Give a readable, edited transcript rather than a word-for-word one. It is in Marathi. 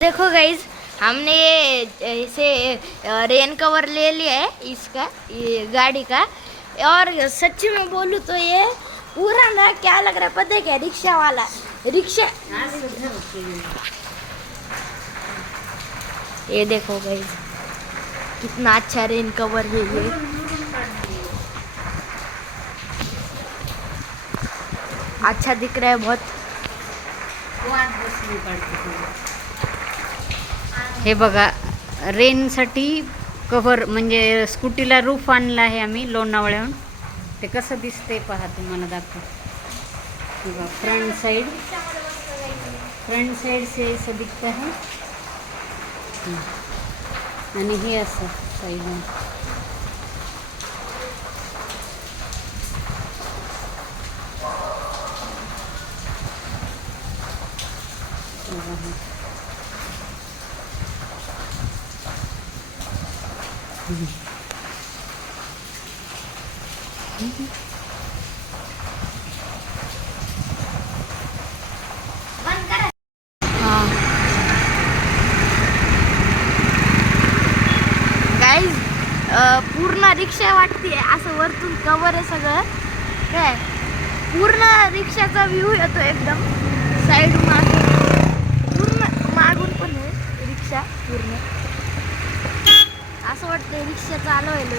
देखो गाइज, हमने ये इसे रेन कवर ले लिया है इसका, ये गाड़ी का। और सच में बोलूँ तो ये पूरा ना क्या लग रहा है पता है क्या, रिक्शा वाला रिक्शा। ये देखो गाइज, कितना अच्छा रेन कवर है ये। अच्छा दिख रहा है बहुत। हे बघा, रेनसाठी कव्हर म्हणजे स्कूटीला रूफ आणलं आहे आम्ही लोणावळ्याहून. ते कसं दिसतंय पहा, तुम्हाला दाखव. बघा, फ्रंट साइड से असं दिखता है आणि हे असं साईडला. गाईज, पूर्ण रिक्षा वाटते असं, वरतून कवर आहे सगळं काय, पूर्ण रिक्षाचा व्ह्यू येतो एकदम. साईड मागे पूर्ण, मागून पण आहे रिक्षा पूर्ण. असं वाटतं रिक्षा चालवायला.